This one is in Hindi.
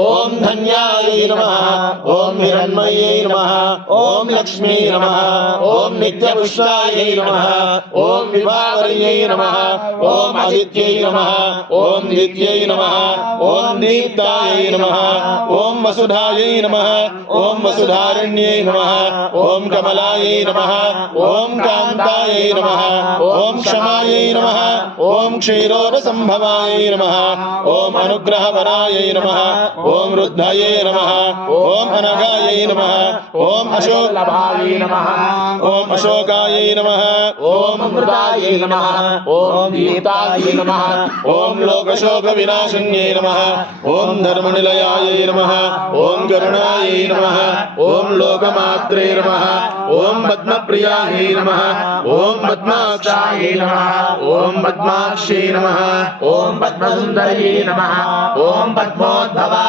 ओम धन्यायै नमः ओम हिरण्मयै नमः ओम लक्ष्मी नमः ओम नित्यपुष्टायै नमः ओम विभावर्यै नमः ओम आदित्यै नमः ओम दित्यै नमः ओम दीप्तायै नमः ओम वसुधायै नमः ओम वसुधारण्यै नमः ओम कमलायै नमः ओम कान्तायै नमः ओम क्षमायै नमः ओम क्षीरोदसंभवायै नमः ओम अनुग्रहवरायै नमः ओम रुद्धायै नमः ओम अनघायै नमः ओम अशोकलभायै नमः ओम अशोकायै नमः ओम अमृतायै नमः ओम दीप्तायै नमः ओम लोकशोकविनाशिन्यै नमः ओम धर्मनिलयायै नमः ओम करुणायै नमः ओम लोकमात्रे नमः ओम पद्मप्रियायै नमः ओम पद्माक्षायै नमः ओम पद्माक्षी नमः ओम पद्मसुन्दर्यै नमः ओम पद्मोद्भवाय